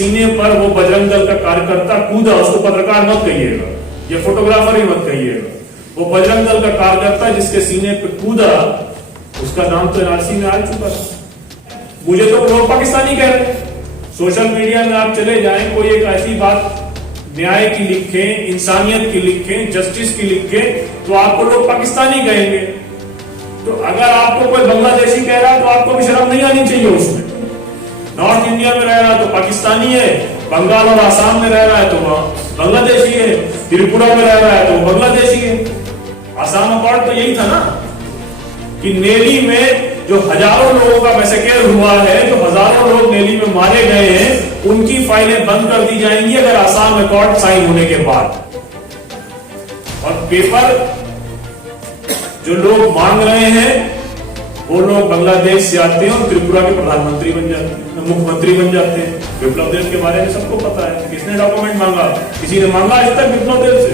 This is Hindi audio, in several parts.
सीने पर वो बजरंग दल का कार्यकर्ता कूदा, उसको पत्रकार मत कहिएगा, ये फोटोग्राफर ही मत कहिएगा, वो बजरंग दल का कार्यकर्ता जिसके सीने पे कूदा, उसका नाम तो एनआरसी में आ चुका था। मुझे तो लोग पाकिस्तानी कह रहे हैं। सोशल मीडिया में आप चले जाएं, कोई एक ऐसी बात न्याय की लिखे, इंसानियत की लिखे, जस्टिस की लिखे, तो आपको लोग पाकिस्तानी कहेंगे। तो अगर आपको कोई बांग्लादेशी कह रहा है तो आपको भी शर्म नहीं आनी चाहिए उसमें। नॉर्थ इंडिया में रह रहा है तो पाकिस्तानी है, बंगाल और आसाम में रह रहा है तो वह बांग्लादेशी है, त्रिपुरा में रह रहा है तो बांग्लादेशी है। आसाम अकॉर्ड तो यही था ना कि नेली में जो हजारों लोगों का मैसेकेर हुआ है, जो हजारों लोग नेली में मारे गए हैं, उनकी फाइलें बंद कर दी जाएंगी अगर आसाम अकॉर्ड साइन होने के बाद। और पेपर जो लोग मांग रहे हैं वो लोग बांग्लादेश से आते हैं और त्रिपुरा के प्रधानमंत्री बन जाते हैं, मुख्यमंत्री बन जाते हैं। विप्लव देव के बारे में सबको पता है, किसने डॉक्यूमेंट मांगा? किसी ने मांगा आज तक विप्लव देव से?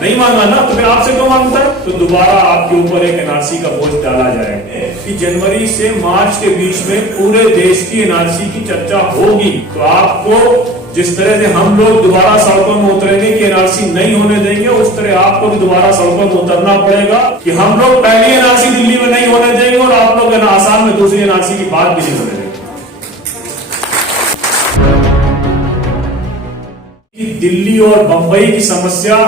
नहीं मांगा ना, तो फिर आपसे क्यों मांगता है? तो दोबारा आपके ऊपर एक एनआरसी का बोझ डाला जाएगा कि जनवरी से मार्च के बीच में पूरे देश की एनआरसी की चर्चा होगी। तो आपको जिस तरह से हम लोग दोबारा सड़कों में उतरेंगे कि एनआरसी नहीं होने देंगे, उस तरह आपको भी दोबारा सड़कों में उतरना पड़ेगा कि हम लोग पहली एनआरसी दिल्ली में नहीं होने देंगे और आप लोग आसाम में दूसरी एनआरसी की बात भी नहीं होने देंगे। दिल्ली और बंबई की समस्या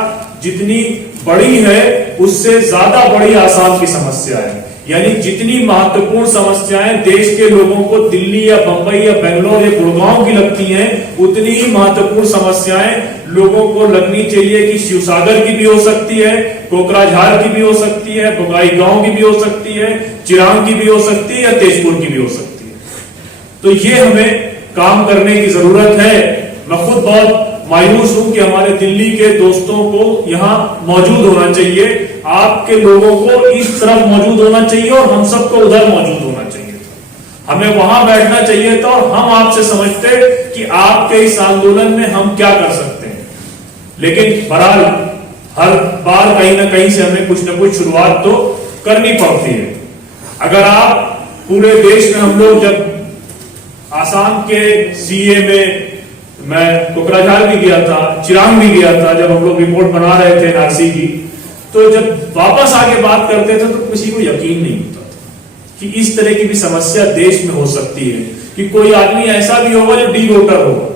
जितनी बड़ी है उससे ज्यादा बड़ी आसाम की समस्या है। यानी जितनी महत्वपूर्ण समस्याएं देश के लोगों को दिल्ली या बंबई या बेंगलोर या गुड़गांव की लगती हैं, उतनी ही महत्वपूर्ण समस्याएं लोगों को लगनी चाहिए कि शिवसागर की भी हो सकती है, कोकराझार की भी हो सकती है, बंगाईगांव की भी हो सकती है, चिरांग की भी हो सकती है या तेजपुर की भी हो सकती है। तो ये हमें काम करने की जरूरत है। मैं खुद बहुत मायूस हूं कि हमारे दिल्ली के दोस्तों को यहां मौजूद होना चाहिए, आपके लोगों को इस तरफ मौजूद होना चाहिए और हम सबको उधर मौजूद होना चाहिए। हमें वहां बैठना चाहिए था और हम आपसे समझते कि आपके इस आंदोलन में हम क्या कर सकते हैं। लेकिन बहरहाल हर बार कहीं ना कहीं से हमें कुछ ना कुछ शुरुआत तो करनी पड़ती है। अगर आप पूरे देश में, हम लोग जब आसाम के सीए में, मैं कोकराझार भी गया था, चिरांग भी गया था, जब हम लोग रिपोर्ट बना रहे थे एनआरसी की, तो जब वापस आके बात करते थे तो किसी को यकीन नहीं होता कि इस तरह की भी समस्या देश में हो सकती है, कि कोई आदमी ऐसा भी होगा जो डी वोटर होगा,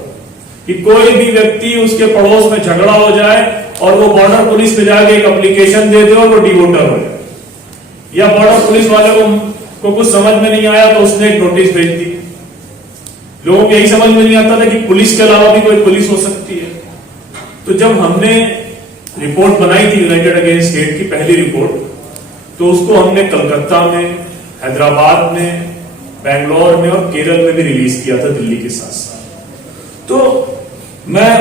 कि कोई भी व्यक्ति उसके पड़ोस में झगड़ा हो जाए और वो बॉर्डर पुलिस पे जाके एक एप्लीकेशन दे दे और वो डी वोटर हो जाए, या बॉर्डर पुलिस वाले को कुछ समझ में नहीं आया तो उसने एक नोटिस भेज दी। लोगों को यही समझ में नहीं आता था कि पुलिस के अलावा भी कोई पुलिस हो सकती है। तो जब हमने रिपोर्ट बनाई थी यूनाइटेड अगेंस्ट हेट की पहली रिपोर्ट, तो उसको हमने कलकत्ता में, हैदराबाद में, बेंगलोर में और केरल में भी रिलीज किया था दिल्ली के साथ साथ। तो मैं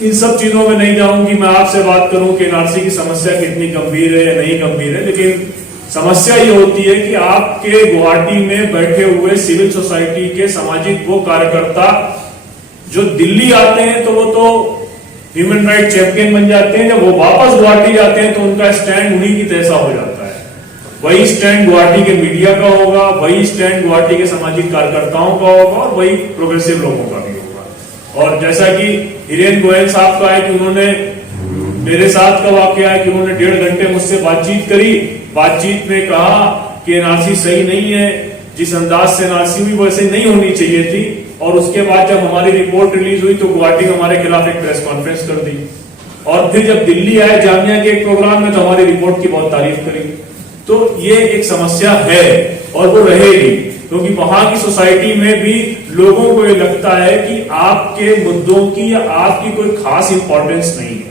इन सब चीजों में नहीं जाऊंगी, मैं आपसे बात करूं कि एनआरसी की समस्या कितनी गंभीर है या नहीं गंभीर है, लेकिन समस्या ये होती है कि आपके गुवाहाटी में बैठे हुए सिविल सोसाइटी के सामाजिक वो कार्यकर्ता जो दिल्ली आते हैं तो वो तो ह्यूमन राइट चैंपियन बन जाते हैं, जब वो वापस गुवाहाटी जाते हैं तो उनका स्टैंड उन्हीं की तैसा हो जाता है। वही स्टैंड गुवाहाटी के मीडिया का होगा, वही स्टैंड गुवाहाटी के सामाजिक कार्यकर्ताओं का होगा और वही प्रोग्रेसिव लोगों का भी होगा। और जैसा कि हिरेन गोयल साहब का है कि उन्होंने, मेरे साथ का वाकया है कि उन्होंने 1.5 घंटे मुझसे बातचीत करी, बातचीत में कहा कि एनआरसी सही नहीं है, जिस अंदाज से एनआरसी हुई वैसे नहीं होनी चाहिए थी। और उसके बाद जब हमारी रिपोर्ट रिलीज हुई तो गुवाहाटी में हमारे खिलाफ एक प्रेस कॉन्फ्रेंस कर दी, और फिर जब दिल्ली आए जामिया के एक प्रोग्राम में तो हमारी रिपोर्ट की बहुत तारीफ करी। तो ये एक समस्या है और वो रहेगी, क्योंकि वहां की सोसाइटी में भी लोगों को ये लगता है कि आपके मुद्दों की या आपकी कोई खास इंपॉर्टेंस नहीं है।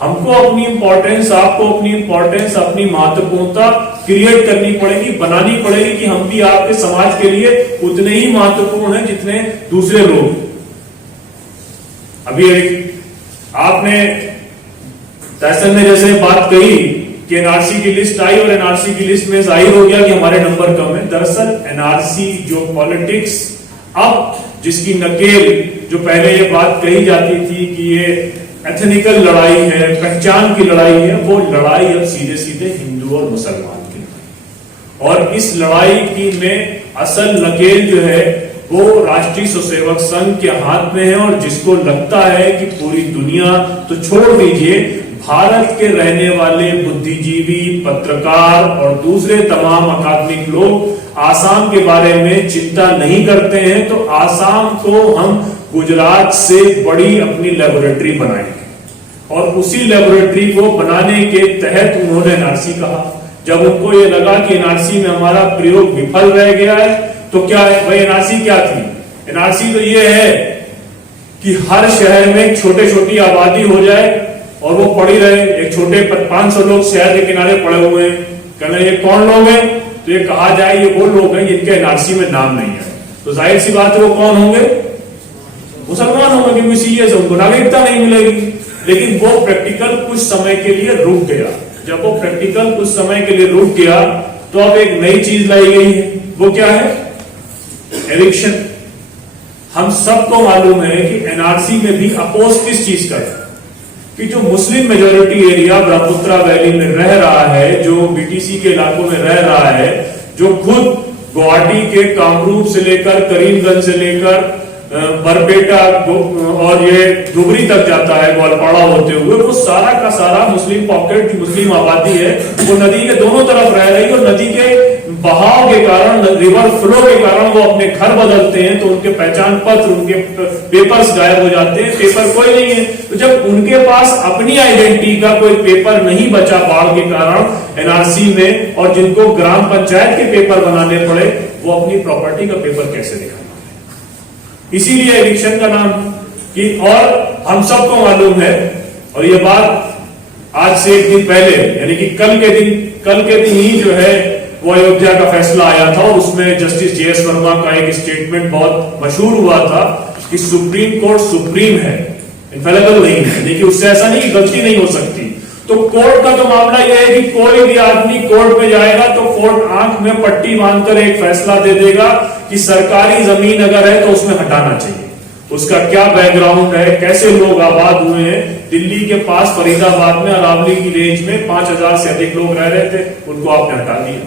हमको अपनी इंपॉर्टेंस, आपको अपनी इंपॉर्टेंस, अपनी महत्वपूर्णता क्रिएट करनी पड़ेगी, बनानी पड़ेगी कि हम भी आपके समाज के लिए उतने ही महत्वपूर्ण हैं जितने दूसरे लोग। अभी आपने तहसील ने जैसे बात कही कि एनआरसी की लिस्ट आई और एनआरसी की लिस्ट में जाहिर हो गया कि हमारे नंबर कम है। दरअसल एनआरसी जो पॉलिटिक्स, अब जिसकी नकेल, जो पहले ये बात कही जाती थी कि ये एथनिकल लड़ाई है, पहचान की लड़ाई है, वो लड़ाई अब सीधे सीधे हिंदू और मुसलमान की। और इस लड़ाई की में असल नकेल जो है वो राष्ट्रीय स्वयंसेवक संघ के हाथ में है। और जिसको लगता है कि पूरी दुनिया, तो छोड़ दीजिए, भारत के रहने वाले बुद्धिजीवी, पत्रकार और दूसरे तमाम अकादमिक लोग आसाम के बारे में चिंता नहीं करते हैं, तो आसाम को हम गुजरात से बड़ी अपनी लेबोरेटरी बनाएंगे। और उसी लेबोरेटरी को बनाने के तहत उन्होंने एनआरसी कहा। जब उनको ये लगा कि एनआरसी में हमारा प्रयोग विफल रह गया है, तो क्या है भाई, एनआरसी क्या थी? एनआरसी तो ये है कि हर शहर में छोटे छोटी आबादी हो जाए और वो पड़ी रहे। एक छोटे 500 लोग शहर के किनारे पड़े हुए हैं, कहना ये कौन लोग हैं? तो ये कहा जाए ये वो लोग हैं जिनके एनआरसी में नाम नहीं है। तो जाहिर सी बात है वो कौन होंगे? मुसलमान होंगे, क्योंकि सीए से उनको नागरिकता नहीं मिलेगी। लेकिन वो प्रैक्टिकल कुछ समय के लिए रुक गया। जब वो प्रैक्टिकल कुछ समय के लिए रुक गया, तो अब एक नई चीज लाई गई है। वो क्या है? एविक्शन। हम सबको मालूम है कि एनआरसी में भी अपोज किस चीज का है कि जो Muslim majority area Brahmaputra valley में रह रहा है, जो बीटीसी के इलाकों में रह रहा है, जो खुद गुवाहाटी के कामरूप से लेकर करीमगंज से लेकर बरपेटा और ये धुबरी तक जाता है, ग्वालपाड़ा होते हुए, वो सारा का सारा मुस्लिम पॉकेट, मुस्लिम आबादी है, वो नदी के दोनों तरफ रह रही है। और नदी के बहाव के कारण, रिवर फ्लो के कारण वो अपने घर बदलते हैं, तो उनके पहचान पत्र, उनके पेपर्स गायब हो जाते हैं, पेपर कोई नहीं है। तो जब उनके पास अपनी आइडेंटिटी का कोई पेपर नहीं बचा बाढ़ के कारण एनआरसी में, और जिनको ग्राम पंचायत के पेपर बनाने पड़े, वो अपनी प्रॉपर्टी का पेपर कैसे दिखाएंगे? इसीलिए एविक्शन का नाम कि, और हम सबको मालूम है, और ये बात आज से एक दिन पहले, यानी कि कल के दिन ही जो है वो अयोध्या का फैसला आया था, और उसमें जस्टिस जेएस वर्मा का एक स्टेटमेंट बहुत मशहूर हुआ था कि सुप्रीम कोर्ट सुप्रीम है, इनफेलेबल नहीं है। देखिए, उससे ऐसा नहीं कि गलती नहीं हो सकती। तो कोर्ट का तो मामला यह है कि कोई भी आदमी कोर्ट में जाएगा तो कोर्ट आंख में पट्टी बांधकर एक फैसला दे देगा कि सरकारी जमीन अगर है तो उसमें हटाना चाहिए। उसका क्या बैकग्राउंड है, कैसे लोग आबाद हुए हैं। दिल्ली के पास फरीदाबाद में अरावली की रेंज में 5000 से अधिक लोग रह रहे थे, उनको आपने हटा दिया।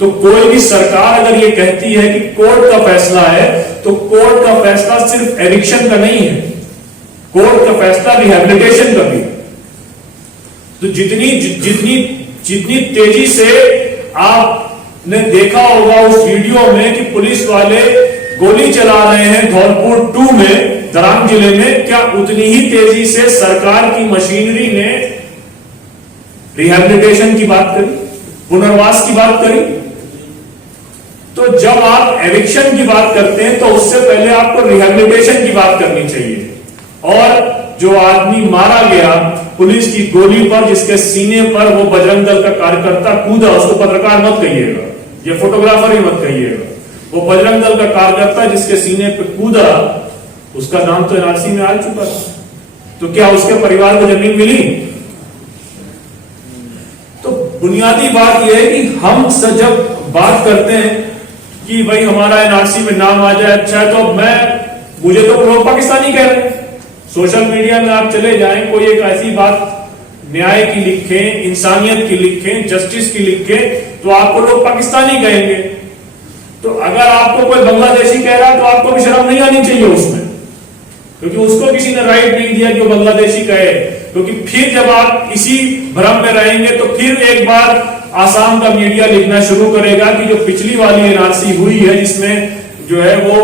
तो कोई भी सरकार अगर ये कहती है कि कोर्ट का फैसला है, तो कोर्ट का फैसला सिर्फ एविक्शन का नहीं है, कोर्ट का फैसला रिहैबिलिटेशन का भी। तो जितनी तेजी से आपने देखा होगा उस वीडियो में कि पुलिस वाले गोली चला रहे हैं धौलपुर 2 में, दरंग जिले में, क्या उतनी ही तेजी से सरकार की मशीनरी ने रिहैबिलिटेशन की बात करी, पुनर्वास की बात करी? तो जब आप एविक्शन की बात करते हैं तो उससे पहले आपको रिहैबिलिटेशन की बात करनी चाहिए। और जो आदमी मारा गया पुलिस की गोली पर, जिसके सीने पर वो बजरंग दल का कार्यकर्ता कूदा, उसको पत्रकार मत कहिएगा, ये फोटोग्राफर ही मत कहिएगा, वो बजरंग दल का कार्यकर्ता जिसके सीने पर कूदा, उसका नाम तो एनआरसी में आ चुका था। तो क्या उसके परिवार को जमीन मिली? तो बुनियादी बात यह है कि हम जब बात करते हैं कि भाई हमारा एनआरसी में नाम आ जाए, अच्छा है, तो मुझे तो लोग पाकिस्तानी कह रहे हैं। सोशल मीडिया में आप चले जाएं, कोई एक ऐसी बात न्याय की लिखें, इंसानियत की लिखें, जस्टिस की लिखें, तो आपको लोग पाकिस्तानी कहेंगे। तो अगर आपको कोई बांग्लादेशी कह रहा है तो आपको भी शर्म नहीं आनी चाहिए उसमें, क्योंकि उसको किसी ने राइट नहीं दिया कि वो बांग्लादेशी कहे। क्योंकि फिर जब आप इसी भ्रम में रहेंगे तो फिर एक बार आसाम का मीडिया लिखना शुरू करेगा कि जो पिछली वाली एनआरसी हुई है, जिसमें जो है वो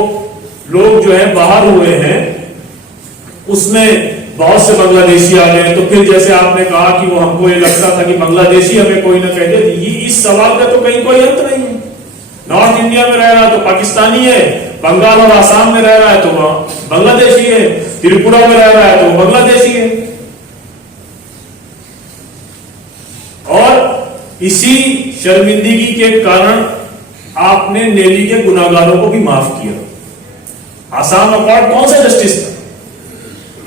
लोग जो है बाहर हुए हैं, उसमें बहुत से बांग्लादेशी आ गए। तो फिर जैसे आपने कहा कि वो हमको ये लगता था कि बांग्लादेशी हमें कोई ना कह दे, इस सवाल का तो कहीं कोई अंत नहीं है। नॉर्थ इंडिया में रह रहा है तो पाकिस्तानी है, बंगाल और आसाम में रह रहा है तो बांग्लादेशी है, त्रिपुरा में रह रहा है तो बांग्लादेशी है। और इसी शर्मिंदगी के कारण आपने नेली के गुनाहगारों को भी माफ किया। आसाम अकॉर्ड कौन सा जस्टिस था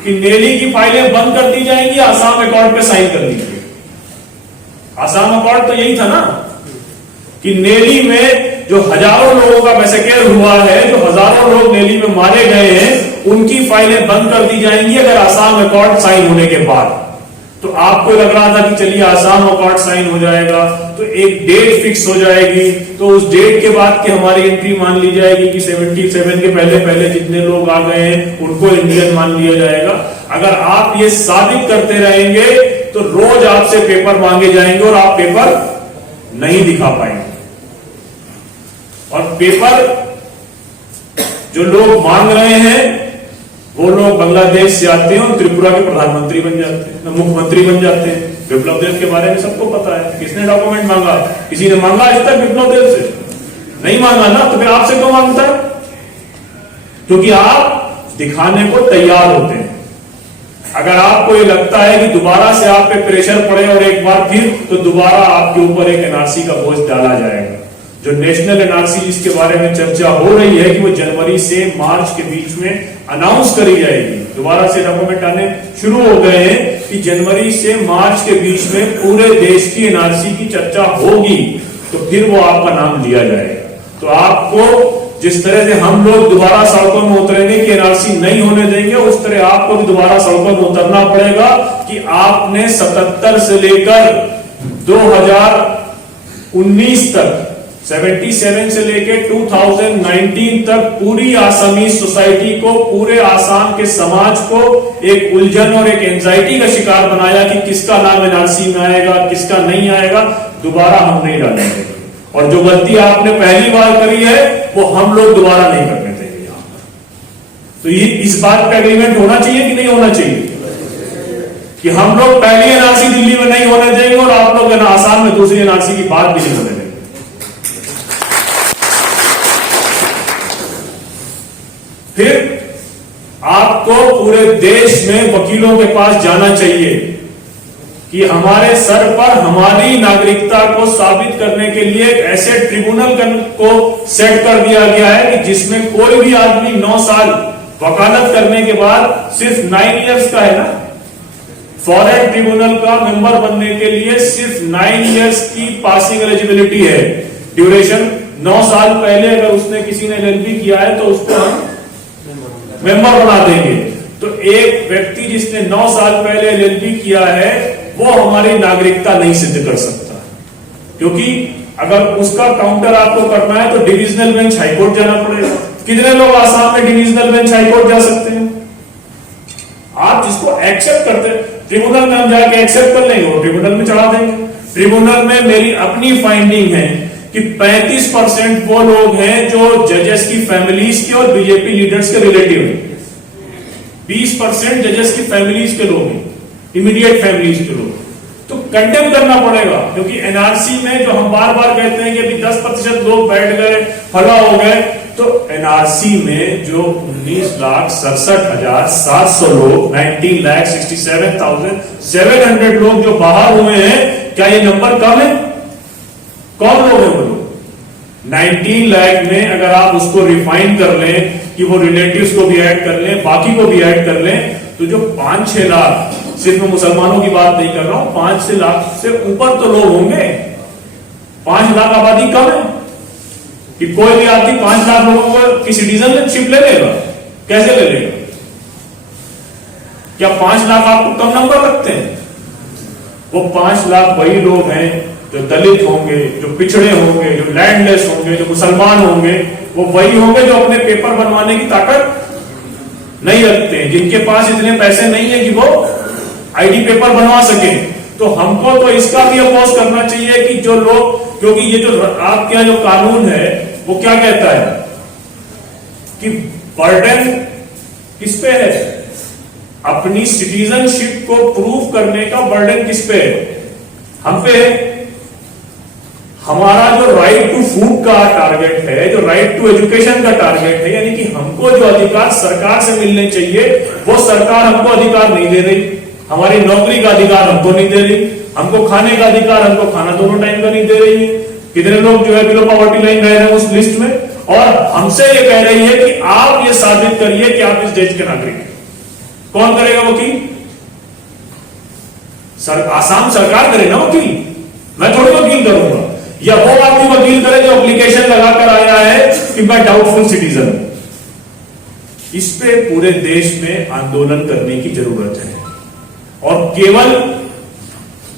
कि नेली की फाइलें बंद कर दी जाएंगी, आसाम अकॉर्ड पे साइन कर लीजिए। आसाम अकॉर्ड तो यही था ना कि नेली में जो हजारों लोगों का मैसेकेर हुआ है, जो हजारों लोग नेली में मारे गए हैं, उनकी फाइलें बंद कर दी जाएंगी अगर आसाम अकॉर्ड साइन होने के बाद। तो आपको लग रहा था कि चलिए आसाम अकॉर्ड साइन हो जाएगा, तो एक डेट फिक्स हो जाएगी, तो उस डेट के बाद की हमारी एंट्री मान ली जाएगी कि 77 के पहले पहले जितने लोग आ गए हैं उनको इंडियन मान लिया जाएगा। अगर आप ये साबित करते रहेंगे तो रोज आपसे पेपर मांगे जाएंगे और आप पेपर नहीं दिखा पाएंगे। और पेपर जो लोग मांग रहे हैं वो लोग बांग्लादेश से आते हैं और त्रिपुरा के प्रधानमंत्री बन जाते हैं, मुख्यमंत्री बन जाते हैं। विप्लव देव के बारे में सबको पता है, किसने डॉक्यूमेंट मांगा? किसी ने मांगा आज तक विप्लव देव से? नहीं मांगा ना, तो फिर आपसे क्यों मांगता है? क्योंकि आप दिखाने को तैयार होते हैं। अगर आपको ये लगता है कि दोबारा से आप पे प्रेशर पड़े और एक बार फिर, तो दोबारा आपके ऊपर एक एनआरसी का बोझ डाला जाएगा। जो नेशनल एनआरसी जिसके बारे में चर्चा हो रही है कि वो जनवरी से मार्च के बीच में अनाउंस करी जाएगी, दोबारा से डॉक्यूमेंट आने शुरू हो गए हैं कि जनवरी से मार्च के बीच में पूरे देश की एनआरसी की चर्चा होगी, तो फिर वो आपका नाम लिया जाएगा। तो आपको जिस तरह से हम लोग दोबारा सड़कों में उतरेंगे कि एनआरसी नहीं होने देंगे, उस तरह आपको भी दोबारा सड़कों में उतरना पड़ेगा कि आपने 77 से लेकर 2019 तक, 77 से लेकर 2019 तक पूरी आसामी सोसाइटी को, पूरे आसाम के समाज को एक उलझन और एक एंजाइटी का शिकार बनाया कि किसका नाम एनआरसी में आएगा, किसका नहीं आएगा। दोबारा हम नहीं डालेंगे, और जो गलती आपने पहली बार करी है वो हम लोग दोबारा नहीं करने देंगे यहां पर। तो ये इस बात पे एग्रीमेंट होना चाहिए कि नहीं होना चाहिए कि हम लोग पहली एनआरसी दिल्ली में नहीं होने देंगे और आप लोग आसाम में दूसरी एनआरसी की बात भी नहीं होने देंगे। फिर आपको पूरे देश में वकीलों के पास जाना चाहिए कि हमारे सर पर हमारी नागरिकता को साबित करने के लिए एक ऐसे ट्रिब्यूनल को सेट कर दिया गया है कि जिसमें कोई भी आदमी 9 साल वकालत करने के बाद सिर्फ 9 इयर्स का है ना, फॉरेन ट्रिब्यूनल का मेंबर बनने के लिए सिर्फ 9 इयर्स की पासिंग एलिजिबिलिटी है, ड्यूरेशन 9 साल पहले अगर उसने किसी ने एलएलबी किया है तो उसको हम मेंबर बना देंगे। तो एक व्यक्ति जिसने 9 साल पहले एलएलबी किया है वो हमारी नागरिकता नहीं सिद्ध कर सकता, क्योंकि अगर उसका काउंटर आपको करना है तो डिविजनल बेंच हाईकोर्ट जाना पड़ेगा। कितने लोग आसाम में डिविजनल बेंच हाईकोर्ट जा सकते हैं? आप जिसको एक्सेप्ट करते हैं, ट्रिब्यूनल में हम जाके एक्सेप्ट कर लेंगे, वो ट्रिब्यूनल में चढ़ा देंगे। ट्रिब्यूनल में मेरी अपनी फाइंडिंग है कि 35% वो लोग हैं जो जजेस की फैमिलीज के और बीजेपी लीडर्स के रिलेटिव हैं। 20% जजेस की फैमिलीज के लोग हैं, इमीडिएट फैमिलीज के लोग। तो कंडेम करना पड़ेगा, क्योंकि एनआरसी में जो हम बार बार कहते हैं कि अभी 10% लोग बैठ गए, फला हो गए, तो एनआरसी में जो 19,67,700 लोग, 19,67,700 लोग जो बाहर हुए हैं, क्या ये नंबर कम है? कौन लोग हैं वो लोग? 19 लाख में अगर आप उसको रिफाइन कर लें कि वो रिलेटिव्स को भी ऐड कर लें, बाकी को भी ऐड कर लें, तो जो 5-6 लाख, सिर्फ मैं मुसलमानों की बात नहीं कर रहा हूं, 5-6 लाख से ऊपर तो लोग होंगे। 5 लाख आबादी कम है कि कोई भी आदमी 5 लाख लोगों को की सिटीजनशिप ले लेगा? कैसे ले लेगा? क्या 5 लाख आपको कम नंबर लगते हैं? वो 5 लाख वही लोग हैं जो दलित होंगे, जो पिछड़े होंगे, जो लैंडलेस होंगे, जो मुसलमान होंगे, वो वही होंगे जो अपने पेपर बनवाने की ताकत नहीं रखते हैं, जिनके पास इतने पैसे नहीं है कि वो आईडी पेपर बनवा सके। तो हमको तो इसका भी अपोज करना चाहिए कि जो लोग, क्योंकि ये जो आपके यहाँ जो कानून है वो क्या कहता है कि बर्डन किस पे है? अपनी सिटीजनशिप को प्रूव करने का बर्डन किस पे है? हम पे है। हमारा जो राइट टू फूड का टारगेट है, जो राइट टू एजुकेशन का टारगेट है, यानी कि हमको जो अधिकार सरकार से मिलने चाहिए वो सरकार हमको अधिकार नहीं दे रही। हमारी नौकरी का अधिकार हमको नहीं दे रही, हमको खाने का अधिकार, हमको खाना दोनों टाइम का नहीं दे रही है। कितने लोग जो है बिलो पॉवर्टी लाइन रह रहे हैं उस लिस्ट में, और हमसे ये कह रही है कि आप ये साबित करिए कि आप इस देश के नागरिक हैं। कौन करेगा वकील? आसाम सरकार करे ना वकील, मैं थोड़ी वकील करूंगा, या वो आदमी वकील करे जो एप्लीकेशन लगाकर आया है कि मैं डाउटफुल सिटीजन। इस पे पूरे देश में आंदोलन करने की जरूरत है, और केवल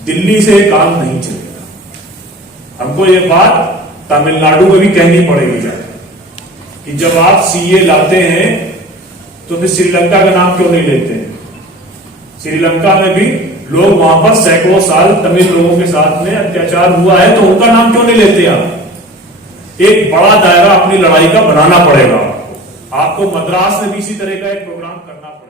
दिल्ली से काम नहीं चलेगा। हमको ये बात तमिलनाडु में भी कहनी पड़ेगी जाकर कि जब आप सीए लाते हैं तो फिर श्रीलंका का नाम क्यों नहीं लेते हैं? श्रीलंका में भी लोग वहां पर सैकड़ों साल तमिल लोगों के साथ में अत्याचार हुआ है, तो उनका नाम क्यों नहीं लेते आप? एक बड़ा दायरा अपनी लड़ाई का बनाना पड़ेगा। आपको मद्रास में भी इसी तरह का एक प्रोग्राम करना पड़ेगा।